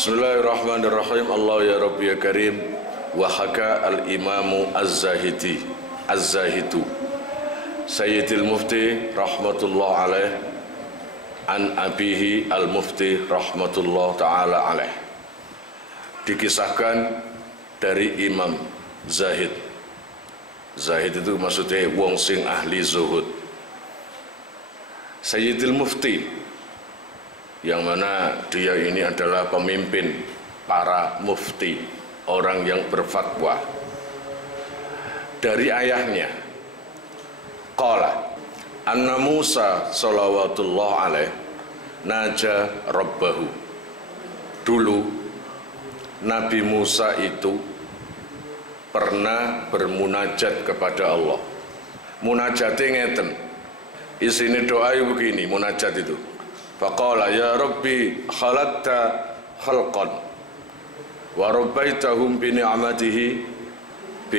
Bismillahirrahmanirrahim. Allah ya Rabbi ya Karim. Wa haka al-imamu az-zahidu Sayyidil Mufti rahmatullah alaih an abihi al-Mufti rahmatullah ta'ala alaih. Dikisahkan dari Imam Zahid. Zahid itu maksudnya wong sing ahli zuhud. Sayyidil Mufti, yang mana dia ini adalah pemimpin para mufti, orang yang berfatwa. Dari ayahnya, qala anna Musa salawatullah alaih naja rabbahu. Dulu Nabi Musa itu pernah bermunajat kepada Allah. Munajatnya ngeten, isinya doa begini, munajat itu. Faqala ya Rabbi khalaqta khalqan wa rabbaitahum bi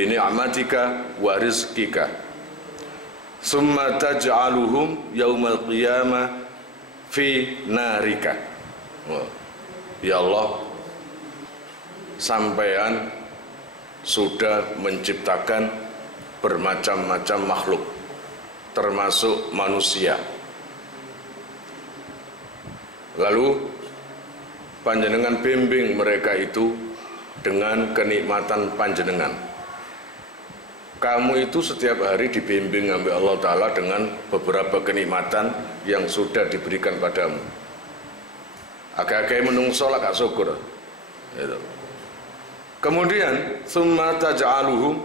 ni'matika wa rizqika summa taj'aluhum yaumal qiyamah fi narika. Ya Allah, sampean sudah menciptakan bermacam-macam makhluk termasuk manusia. Lalu panjenengan bimbing mereka itu dengan kenikmatan panjenengan. Kamu itu setiap hari dibimbing oleh Allah Ta'ala dengan beberapa kenikmatan yang sudah diberikan padamu. Agak-agak menungso lah gak syukur gitu. Kemudian summa taj'aluhum,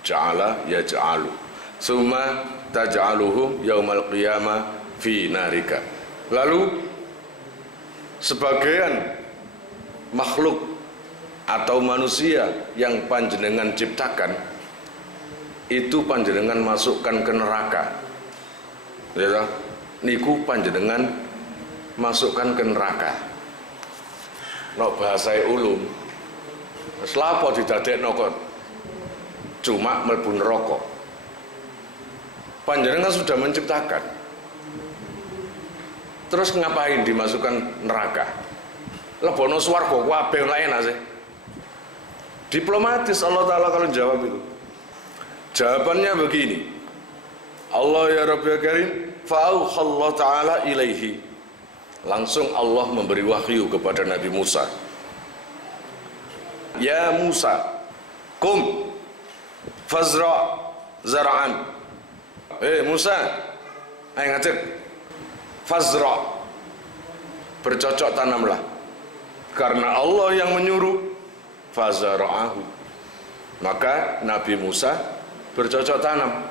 ja'ala ya ja'alu, summa taj'aluhum yaumal qiyamah fi narika. Lalu sebagian makhluk atau manusia yang panjenengan ciptakan itu panjenengan masukkan ke neraka. Ya, niku panjenengan masukkan ke neraka. Nok bahasa ulum, selapo didadekno kok cuma mlebu neraka. Panjenengan sudah menciptakan, terus ngapain dimasukkan neraka? Lebono swarga kabeh lain sih. Diplomatis Allah Ta'ala kalau jawab itu. Jawabannya begini. Allah ya Rabbi ya Karim, fa'auhallah ta'ala ilaihi. Langsung Allah memberi wahyu kepada Nabi Musa. Ya Musa, kum fazra zara'an. Musa, ayo ngajak fazra, bercocok tanamlah, karena Allah yang menyuruh. Fazara'ahu, maka Nabi Musa bercocok tanam,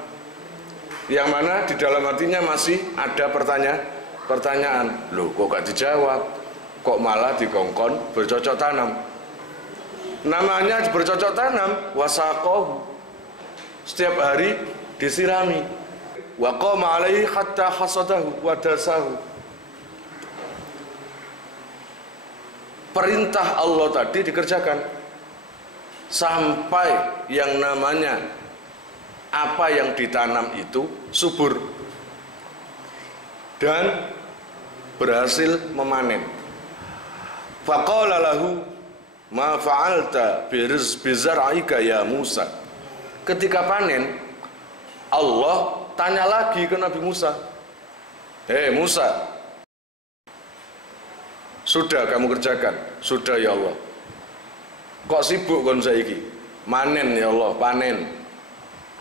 yang mana di dalam hatinya masih ada pertanyaan, loh kok gak dijawab, kok malah dikongkon bercocok tanam. Namanya bercocok tanam, wasaqahu, setiap hari disirami, wa qama alaihi hatta hasadahu wa dasahu. Perintah Allah tadi dikerjakan sampai yang namanya apa yang ditanam itu subur dan berhasil memanen. Faqala lahu ma fa'alta bizar'ika ya Musa. Ketika panen, Allah tanya lagi ke Nabi Musa, Musa, sudah kamu kerjakan? Sudah ya Allah. Kok sibuk kon saiki? Manen ya Allah, panen.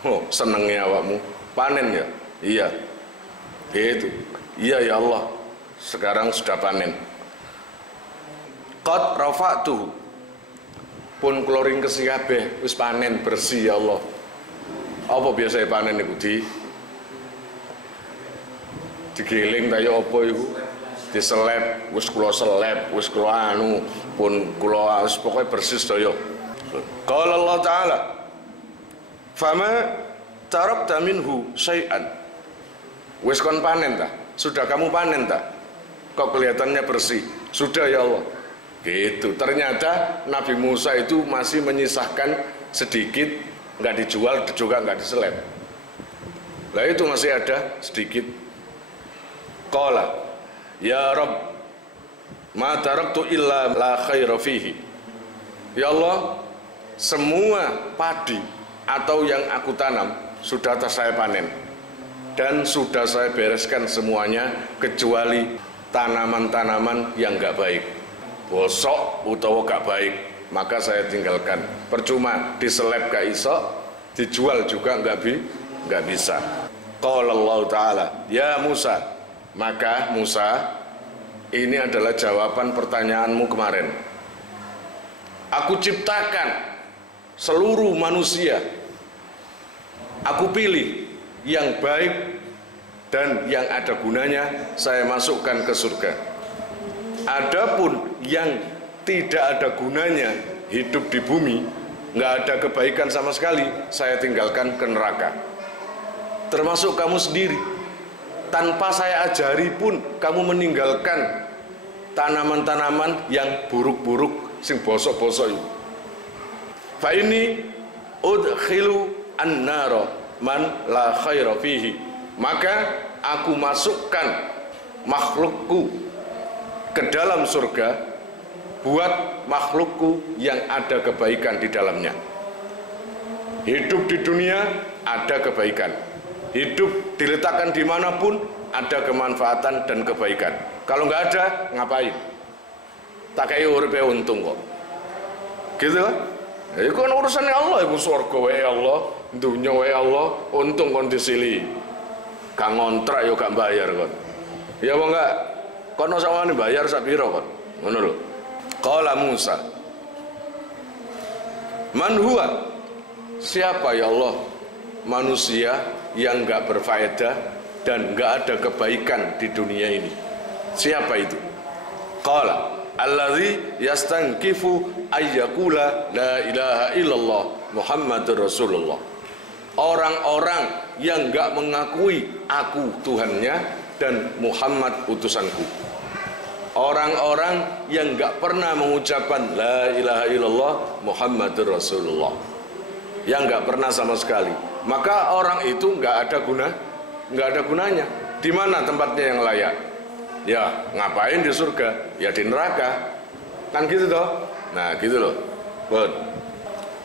Oh, senengnya awakmu. Panen ya? Iya. Itu. Iya ya Allah. Sekarang sudah panen. Qad rafa'tuhu. Pun kloring kesi kabeh wis panen bersih ya Allah. Apa biasa panen niku digiling ta ya apa iku? Diseleb, wis kula seleb, wis kula anu, pun kula wis pokoke bersih sedaya. Qala Allah Ta'ala, fama tarakta minhu syai'an. Wis kon panen ta? Sudah kamu panen ta? Kok kelihatannya bersih? Sudah ya Allah. Gitu. Ternyata Nabi Musa itu masih menyisahkan sedikit, nggak dijual juga nggak diseleb. Lah itu masih ada sedikit. Qala ya Rabb ma taraktu illa la khaira fihi. Ya Allah, semua padi atau yang aku tanam sudah saya panen dan sudah saya bereskan semuanya kecuali tanaman-tanaman yang gak baik, bosok utawa gak baik, maka saya tinggalkan. Percuma diseleb gak iso, dijual juga gak bisa. Qala Allah Ta'ala, ya Musa, maka Musa, ini adalah jawaban pertanyaanmu kemarin. Aku ciptakan seluruh manusia, aku pilih yang baik dan yang ada gunanya, saya masukkan ke surga. Adapun yang tidak ada gunanya, hidup di bumi, nggak ada kebaikan sama sekali, saya tinggalkan ke neraka. Termasuk kamu sendiri, tanpa saya ajari pun kamu meninggalkan tanaman-tanaman yang buruk-buruk, sing bosok-bosok itu. Fa ini udkhilu an-nara man la khaira fihi, maka aku masukkan makhlukku ke dalam surga buat makhlukku yang ada kebaikan di dalamnya. Hidup di dunia ada kebaikan, hidup diletakkan dimanapun ada kemanfaatan dan kebaikan. Kalau nggak ada, ngapain? Tak kayak uripe untung kok. Gitu kan? Itu kan urusannya Allah, itu surga wae Allah, dunya wae Allah, untung kon disili. Gak ngontrak yo gak bayar kon. Ya apa enggak? Kono sampeyan bayar sak pira kon? Ngono lho. Qala Musa, man huwa? Siapa ya Allah manusia yang enggak berfaedah dan enggak ada kebaikan di dunia ini? Siapa itu? Qala allazi yastankifu ayyakula la ilaha illallah Muhammadur Rasulullah. Orang-orang yang enggak mengakui aku Tuhannya dan Muhammad utusanku. Orang-orang yang enggak pernah mengucapkan la ilaha illallah Muhammadur Rasulullah, yang enggak pernah sama sekali, maka orang itu enggak ada gunanya. Di mana tempatnya yang layak? Ya, ngapain di surga? Ya di neraka. Kan gitu toh? Nah, gitu loh. Bon.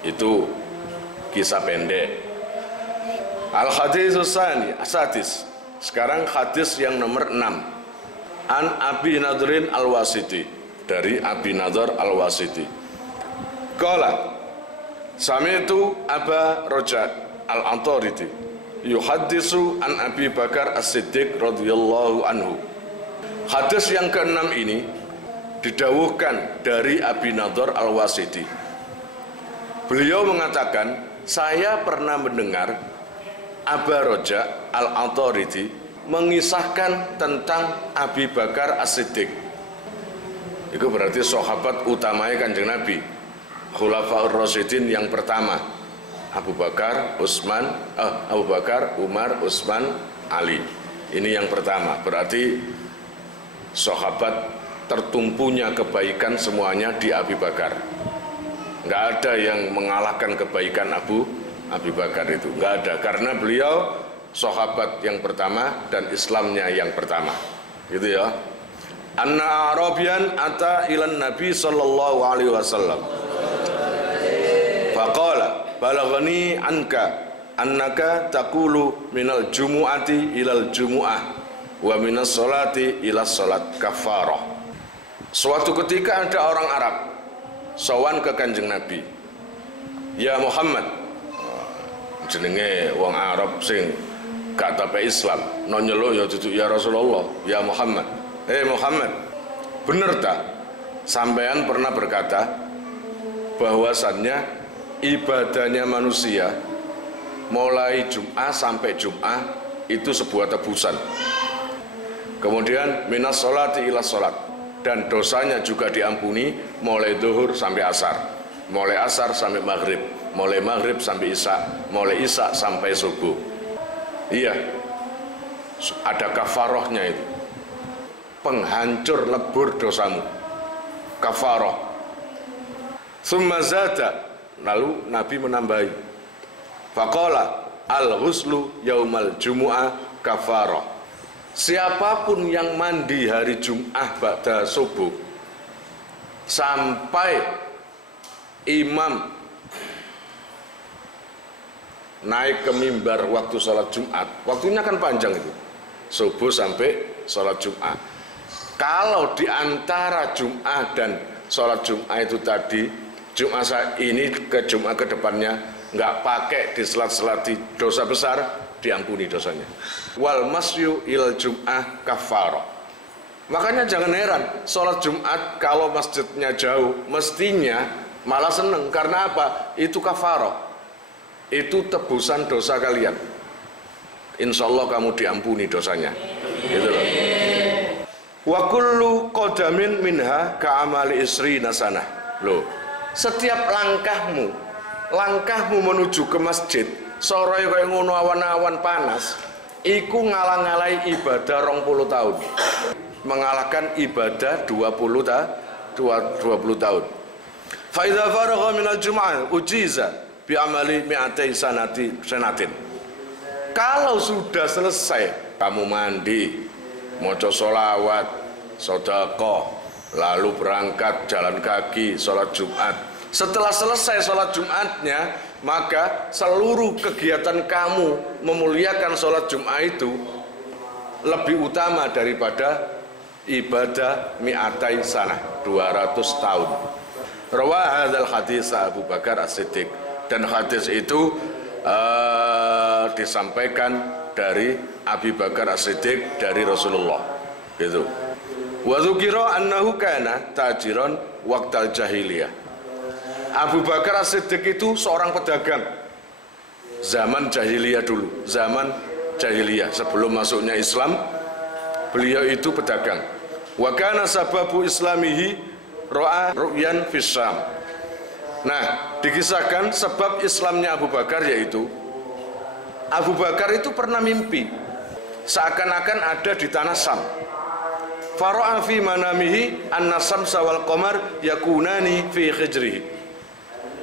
Itu kisah pendek. Al-haditsus tsani, asadis. Sekarang hadis yang nomor 6. An Abi Nadrin Al-Wasiti, dari Abi Nadhr Al-Wasiti. Qala sami'tu Aba Roja Al-Antaridi yuhaddisu an Abi Bakar As-Siddiq radhiyallahu anhu. Hadis yang ke-6 ini didawuhkan dari Abi Nadhr Al-Wasiti. Beliau mengatakan, saya pernah mendengar Aba Roja Al-Antaridi mengisahkan tentang Abi Bakar As-Siddiq. Itu berarti sahabat utamanya Kanjeng Nabi, Khulafaur Rasyidin yang pertama, Abu Bakar, Umar, Utsman, Ali. Ini yang pertama, berarti sahabat tertumpunya kebaikan semuanya di Abi Bakar. Nggak ada yang mengalahkan kebaikan Abu Bakar itu, nggak ada, karena beliau sahabat yang pertama dan Islamnya yang pertama, gitu ya. Anna Arabian ata ilan Nabi sallallahu alaihi wasallam. Faqala balaghani anka annaka taqulu minal jumu'ati ilal jumu'ah wa minas sholati ilas sholat kafarah. Suatu ketika ada orang Arab sowan ke Kanjeng Nabi, ya Muhammad, jenenge wong Arab sing gak tape Islam, no nyeluk ya duduk ya Rasulullah, ya Muhammad. Muhammad, bener tak sampean pernah berkata bahwasannya ibadahnya manusia mulai Jum'ah sampai Jum'ah itu sebuah tebusan. Kemudian minas sholati ila sholat, dan dosanya juga diampuni mulai zuhur sampai asar, mulai asar sampai maghrib, mulai maghrib sampai isya, mulai isya sampai subuh. Iya, ada kafarohnya itu, penghancur lebur dosamu, kafaroh. Tsumma zada, lalu Nabi menambahi, faqala al-ghuslu yaumal jumu'ah kafaroh. Siapapun yang mandi hari Jum'ah ba'da subuh sampai imam naik ke mimbar waktu sholat Jumat. Waktunya kan panjang itu, subuh sampai sholat Jumat. Kalau di antara Jumat dan sholat Jumat itu tadi, Jumat ini ke Jumat ke depannya nggak pakai diselat-selati dosa besar, diampuni dosanya. Wal masyu il Jum'ah kafarah. Makanya jangan heran, sholat Jumat kalau masjidnya jauh, mestinya malah seneng. Karena apa? Itu kafarah. Itu tebusan dosa kalian. Insya Allah kamu diampuni dosanya. Gitu loh. Wa kullu qadamin minha ka'amali isri nasanah. Loh, setiap langkahmu menuju ke masjid, sore kaya ngono awan-awan panas, iku ngalang-ngalai ibadah 20 tahun. Mengalahkan ibadah 20 tahun. Fa idza faragha minal jum'ah ujiza bi amali mi'atai sanatin. Kalau sudah selesai, kamu mandi, maca sholawat, sedekah, lalu berangkat jalan kaki sholat Jumat. Setelah selesai sholat Jumatnya, maka seluruh kegiatan kamu memuliakan sholat Jumat itu lebih utama daripada ibadah mi'atai sanah, 200 tahun. Rawah hadzal hadis Abu Bakar As-Siddiq, dan hadis itu disampaikan dari Abu Bakar As-Siddiq dari Rasulullah. Gitu. Wa dzukira annahu kana tajiran waqtal jahiliyah. Abu Bakar As-Siddiq itu seorang pedagang zaman jahiliyah dulu, zaman jahiliyah sebelum masuknya Islam, beliau itu pedagang. Wa kana sababu islamihi ra'a ru'yan fis Syam. Nah, dikisahkan sebab Islamnya Abu Bakar yaitu Abu Bakar itu pernah mimpi seakan-akan ada di tanah Syam. Fara'a fi manamihi an-samsa wal qamar yakunani fi hijrihi.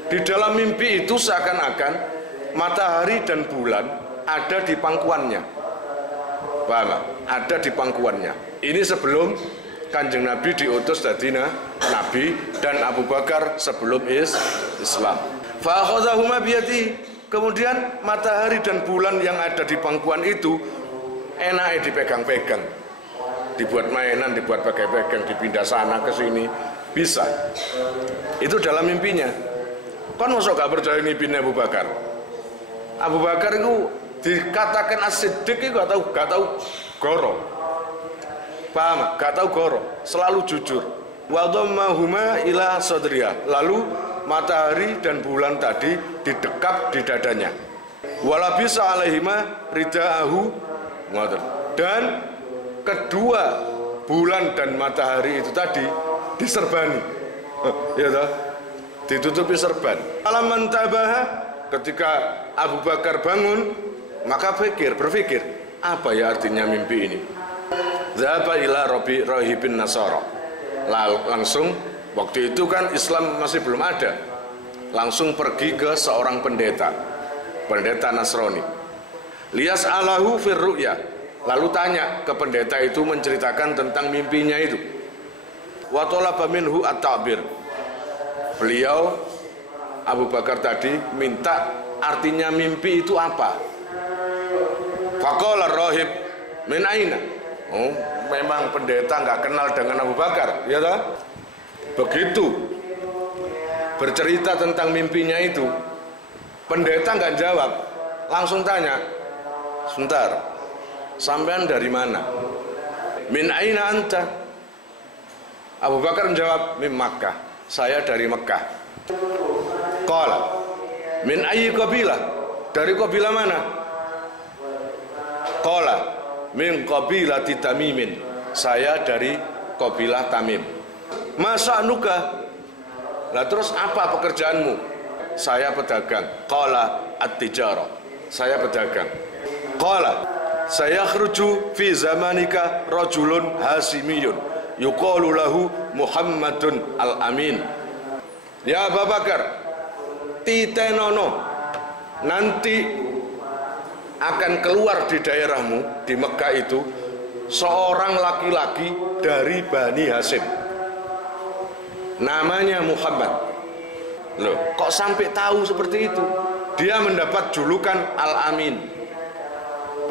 Di dalam mimpi itu seakan-akan matahari dan bulan ada di pangkuannya. Paham? Ada di pangkuannya. Ini sebelum Kanjeng Nabi diutus dari Nabi, dan Abu Bakar sebelum Islam. Fa akhadhahuma biyadi. Kemudian matahari dan bulan yang ada di pangkuan itu enaknya dipegang-pegang, dibuat mainan, dibuat pegang-pegang, dipindah sana ke sini, bisa. Itu dalam mimpinya. Kan masuk gak percaya mimpinya Abu Bakar. Abu Bakar itu dikatakan As-Siddiq itu gak tahu goro. Paham? Gak tahu goro, selalu jujur. Wa dhammahuma ila sadriya. Lalu matahari dan bulan tadi didekap di dadanya. Walabisa alaihima ridaahu. Dan kedua bulan dan matahari itu tadi diserbani. Ya toh? Ditutupi serban. Alaman tabaha, ketika Abu Bakar bangun, maka berpikir, apa ya artinya mimpi ini? Zahaba ila rahibin Nasara. Langsung waktu itu kan Islam masih belum ada. Langsung pergi ke seorang pendeta Nasrani. Lias alahu fir ru'ya. Lalu tanya ke pendeta itu, menceritakan tentang mimpinya itu. Wa talaba minhu at-ta'bir. Beliau Abu Bakar tadi minta artinya mimpi itu apa. Faqala rahib min aina. Oh, memang pendeta nggak kenal dengan Abu Bakar, ya toh? Begitu bercerita tentang mimpinya itu, pendeta nggak jawab, langsung tanya, sebentar, sampean dari mana? Min aina anta? Abu Bakar menjawab, min Makkah, saya dari Mekah. Qala, min ayyi qabilah? Dari qabilah mana? Qala, min qabilati Tamimin, saya dari qabilah Tamim. Masa nuka? Lah terus apa pekerjaanmu? Saya pedagang. Qala at-tijara, saya pedagang. Qala, saya khruju fi zamanika rajulun hasimiyun yuqalu lahu Muhammadun al-Amin. Ya Abu Bakar, titenono, nanti akan keluar di daerahmu di Mekah itu seorang laki-laki dari Bani Hasyim. namanya Muhammad. Loh, kok sampai tahu seperti itu? Dia mendapat julukan Al-Amin.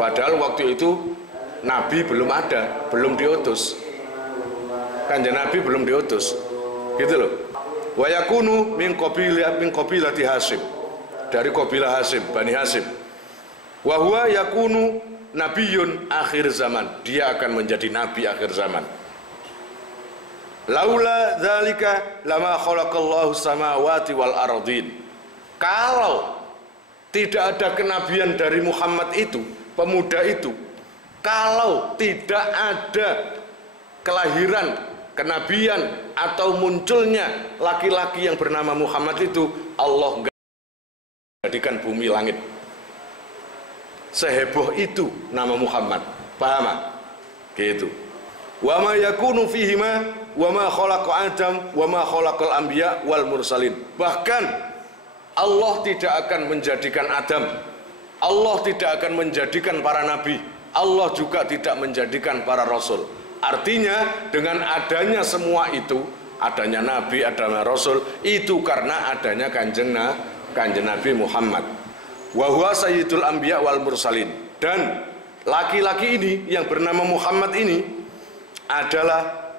Padahal waktu itu Nabi belum ada, belum diutus. Kanjeng Nabi belum diutus. Gitu loh. Wa yakunu min qabilati Hasyim. Dari kabilah Hasyim, Bani Hasyim. Wa huwa yakunu nabiyyun akhir zaman. Dia akan menjadi nabi akhir zaman. Laula dzalika lama khalaqallahu samawati wal ardin. Kalau tidak ada kenabian dari Muhammad itu, pemuda itu, kalau tidak ada kelahiran, kenabian atau munculnya laki-laki yang bernama Muhammad itu, Allah enggak jadikan bumi langit. Seheboh itu nama Muhammad. Paham? Gitu. Wa ma yakunu fihima wa ma khalaqa Adam wa ma khalaqal anbiya wal mursalin. Bahkan Allah tidak akan menjadikan Adam, Allah tidak akan menjadikan para nabi, Allah juga tidak menjadikan para rasul. Artinya dengan adanya semua itu, adanya nabi, adanya rasul, itu karena adanya kanjeng Nabi Muhammad. Wa huwa sayyidul anbiya wal mursalin. Dan laki-laki ini yang bernama Muhammad ini adalah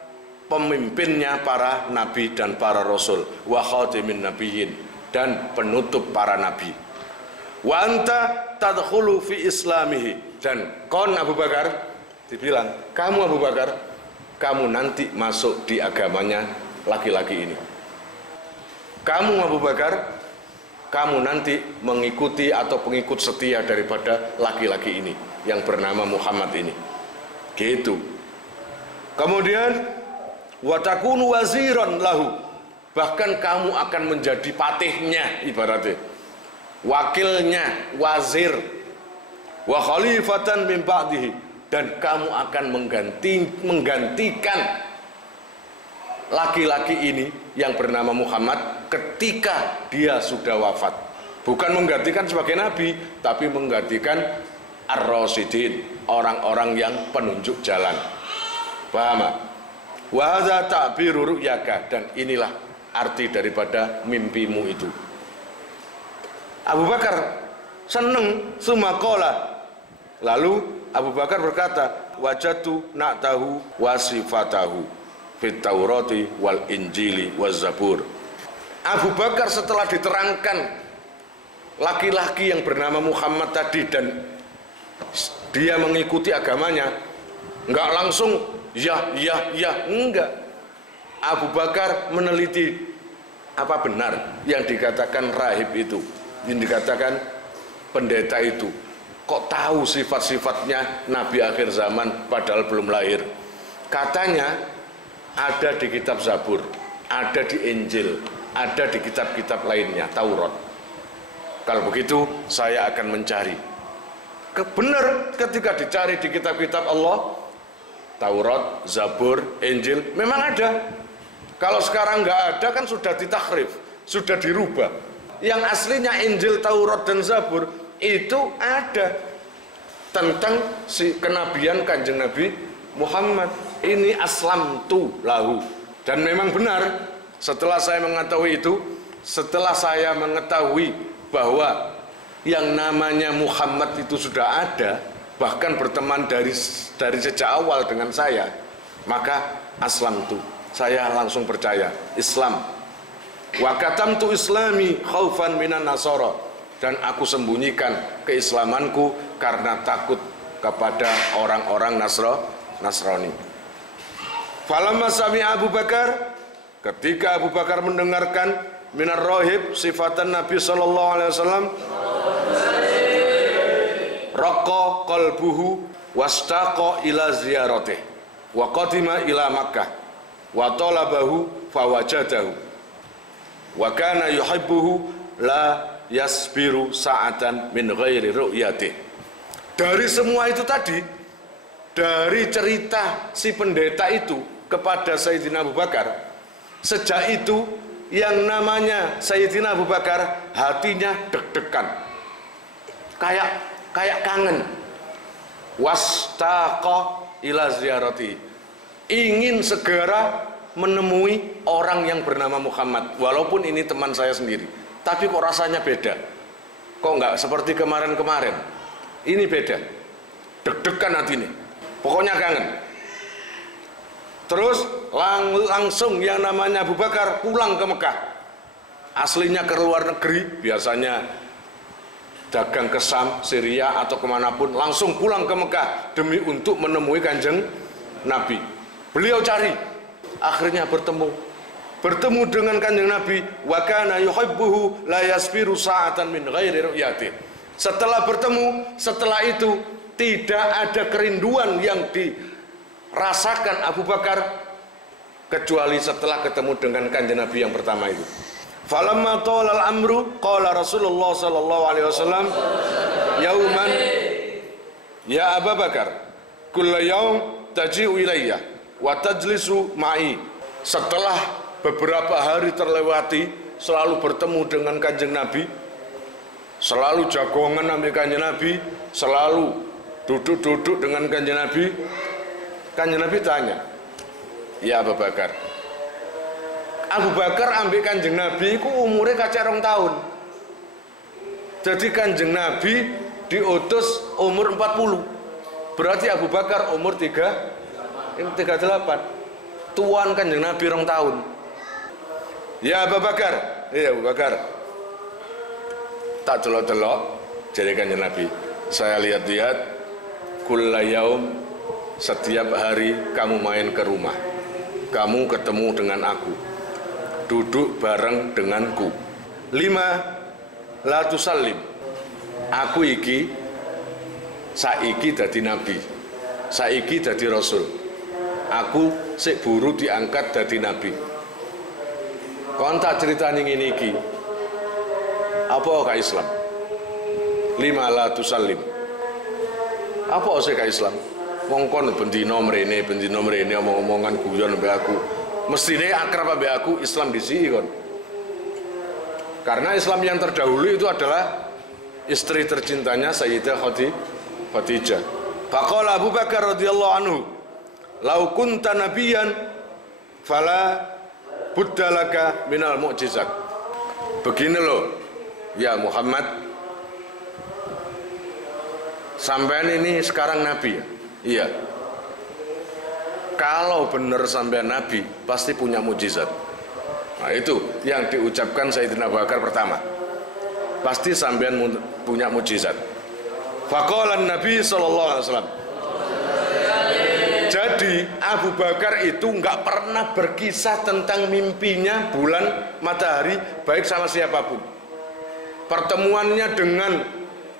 pemimpinnya para nabi dan para rasul, wa khatimin nabiyyin, dan penutup para nabi. Wa anta tadkhulu fi islamihi. Dan kon Abu Bakar, dibilang, kamu Abu Bakar, kamu nanti masuk di agamanya laki-laki ini. Kamu Abu Bakar, kamu nanti mengikuti atau pengikut setia daripada laki-laki ini yang bernama Muhammad ini. Gitu. Kemudian watakunu waziran lahu. Bahkan kamu akan menjadi patihnya, ibaratnya wakilnya, wazir. Wa khalifatan min ba'dihi. Dan kamu akan menggantikan laki-laki ini yang bernama Muhammad ketika dia sudah wafat. Bukan menggantikan sebagai nabi, tapi menggantikan ar-rasyidin, orang-orang yang penunjuk jalan. Paham? Wa hadza ta'biru ru'yaka. Dan inilah arti daripada mimpimu itu. Abu Bakar seneng sumakola. Lalu Abu Bakar berkata, wajatu na'tahu wasifatahu fit Taurati wal Injili waz Zabur. Abu Bakar setelah diterangkan laki-laki yang bernama Muhammad tadi dan dia mengikuti agamanya, enggak langsung ya, enggak. Abu Bakar meneliti apa benar yang dikatakan rahib itu, yang dikatakan pendeta itu. Kok tahu sifat-sifatnya Nabi akhir zaman padahal belum lahir? Katanya ada di kitab Zabur, ada di Injil, ada di kitab-kitab lainnya, Taurat. Kalau begitu saya akan mencari. Benar, ketika dicari di kitab-kitab Allah, Taurat, Zabur, Injil, memang ada. Kalau sekarang nggak ada kan sudah ditahrif, sudah dirubah. Yang aslinya Injil, Taurat, dan Zabur itu ada tentang si kenabian kanjeng Nabi Muhammad. Ini aslamtu lahu. Dan memang benar, setelah saya mengetahui itu, setelah saya mengetahui bahwa yang namanya Muhammad itu sudah ada, bahkan berteman dari sejak awal dengan saya, maka aslamtu, saya langsung percaya Islam. Wa katamtu islami khaufan minan nasara. Dan aku sembunyikan keislamanku karena takut kepada orang-orang Nasrani. Falamma sami'a Abu Bakar, ketika Abu Bakar mendengarkan minar rohib sifatan Nabi sallallahu alaihi wasallam, raqqa qalbuhu wastaqa ila ziyaratih wa qadima ila Makkah wa talabahu fawajadahu wa kana yuhibbuhu la yasbiru sa'atan min ghairi ru'yatih. Dari semua itu tadi, dari cerita si pendeta itu kepada Sayyidina Abu Bakar, sejak itu yang namanya Sayyidina Abu Bakar hatinya deg-degan, kayak kangen. Wastaqa ila ziyarati, ingin segera menemui orang yang bernama Muhammad, walaupun ini teman saya sendiri, tapi kok rasanya beda, kok nggak seperti kemarin-kemarin, ini beda, deg-degan hati ini, pokoknya kangen. Terus langsung yang namanya Abu Bakar pulang ke Mekah, aslinya ke luar negeri, biasanya dagang ke Sam, Syria atau kemanapun, langsung pulang ke Mekah demi untuk menemui Kanjeng Nabi. Beliau cari, akhirnya bertemu dengan Kanjeng Nabi. Wa kana yuhibbuhu la yasbiru sa'atan min ghairi ru'yati. Setelah bertemu, setelah itu tidak ada kerinduan yang dirasakan Abu Bakar kecuali setelah ketemu dengan Kanjeng Nabi yang pertama itu. Falamma tala al-amru qala Rasulullah sallallahu alaihi wasallam yauman ya Abu Bakar kullu yaum taji'u ilayya wa tajlisu ma'i. Setelah beberapa hari terlewati selalu bertemu dengan Kanjeng Nabi, selalu jagongan ambil Kanjeng Nabi, selalu duduk-duduk dengan Kanjeng Nabi. Kanjeng Nabi tanya, ya Abu Bakar. Abu Bakar ambil Kanjeng Nabi itu umurnya kacau 2 tahun. Jadi Kanjeng Nabi diutus umur 40. Berarti Abu Bakar umur 38. Tuan Kanjeng Nabi 2 tahun. Ya Abu Bakar, iya Abu Bakar. Tak delok-delok jadi Kanjeng Nabi. Saya lihat-lihat kulla yaum, setiap hari kamu main ke rumah. Kamu ketemu dengan aku. Duduk bareng denganku. 5 la tusallim. Aku iki saiki dadi nabi, saiki dadi rasul. Aku sik buru diangkat dadi nabi. Kon tak ceritani ngene iki. Apa ka Islam? 5 la tusallim. Apa sih ka Islam? Wong kon bendina mrene omong-omongan guyon mbek aku. Mestine akrab ambek aku, Islam disi kon. Karena Islam yang terdahulu itu adalah istri tercintanya Sayyidah Khadijah. Faqala Abu Bakar radhiyallahu anhu, "Lau kunta nabiyyan fala buddalaka minal mu'jizat." Begini loh, ya Muhammad, sampean ini sekarang nabi ya? Iya. Kalau benar sampean nabi, pasti punya mujizat. Nah itu yang diucapkan Sayyidina Abu Bakar pertama. Pasti sampean punya mujizat. Faqala Nabi sallallahu alaihi wasallam. Jadi Abu Bakar itu nggak pernah berkisah tentang mimpinya bulan matahari baik sama siapapun. Pertemuannya dengan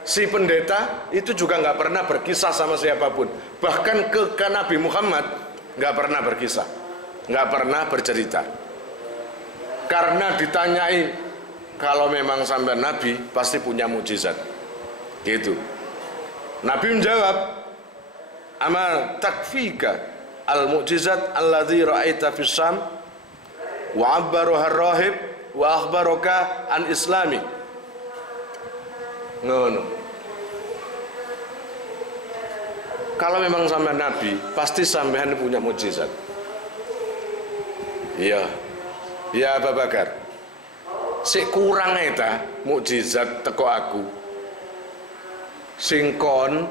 si pendeta itu juga nggak pernah berkisah sama siapapun. Bahkan ke Nabi Muhammad nggak pernah berkisah, nggak pernah bercerita. Karena ditanyai, kalau memang sampai Nabi pasti punya mujizat. Gitu. Nabi menjawab, "Ama takfika al-mu'jizat alladzi ra'aita fis Syam wa 'abbaruha ar-rahib wa akhbaraka an islami." Ngono. Kalau memang sampai Nabi, pasti sampean punya mujizat. Iya. Ya Abu Bakar. Sik kurang eta mukjizat teko aku. Sing kon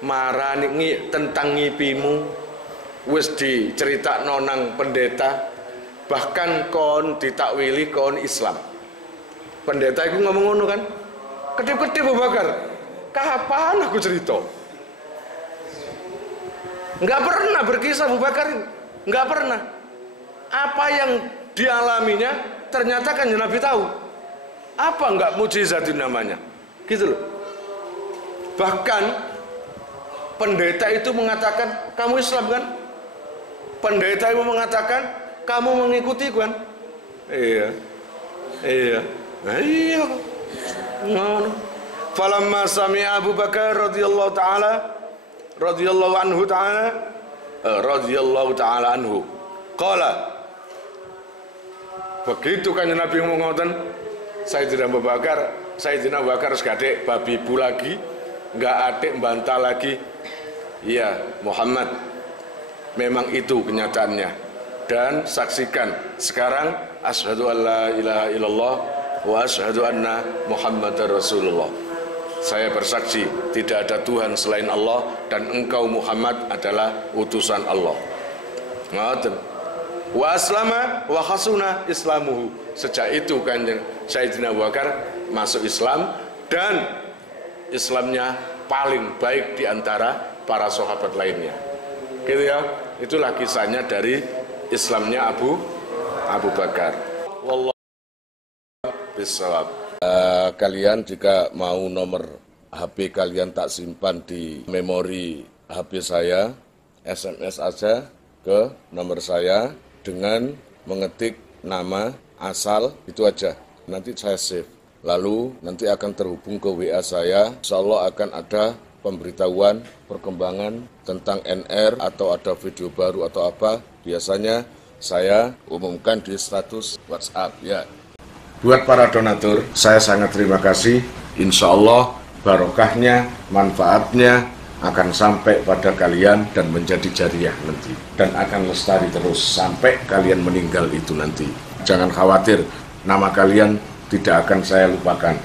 marani tentang ngipimu wis diceritakno nang pendeta, bahkan kon ditakwili kon Islam. Pendeta iku ngomong ngono kan? Kedip-kedip Abu Bakar. Kapan aku cerita? Enggak pernah berkisah Abu Bakar, enggak pernah. Apa yang dialaminya ternyata kan Nabi tahu. Apa enggak mujizat itu namanya? Gitu loh. Bahkan pendeta itu mengatakan, kamu Islam kan? Pendeta itu mengatakan, kamu mengikuti kan? Iya. Iya. Nah, iya. Falamma sami'a Abu Bakar radhiyallahu anhu qala, begitu kan Nabi ngoten, Sayyidina Abu Bakar sekadek babi bu lagi, enggak atik mbantah lagi. Iya Muhammad, memang itu kenyataannya. dan saksikan sekarang asyhadu an la ilaha illallah wa asyhadu anna Muhammadar Rasulullah. Saya bersaksi tidak ada Tuhan selain Allah dan engkau Muhammad adalah utusan Allah. Ngoten. Wa aslama wa hasuna islamuhu. Sejak itu Kanjeng Sayyidina Abu Bakar masuk Islam dan Islamnya paling baik di antara para sahabat lainnya. Gitu ya. Itulah kisahnya dari Islamnya Abu Bakar. Wallahu bissawab. Kalian jika mau nomor HP kalian tak simpan di memori HP saya, SMS aja ke nomor saya dengan mengetik nama asal itu aja. Nanti saya save. Lalu nanti akan terhubung ke WA saya. Insya Allah akan ada pemberitahuan perkembangan tentang NR atau ada video baru atau apa. Biasanya saya umumkan di status WhatsApp ya. Buat para donatur, saya sangat terima kasih. Insya Allah barokahnya, manfaatnya akan sampai pada kalian dan menjadi jariah nanti. Dan akan lestari terus sampai kalian meninggal itu nanti. Jangan khawatir, nama kalian tidak akan saya lupakan.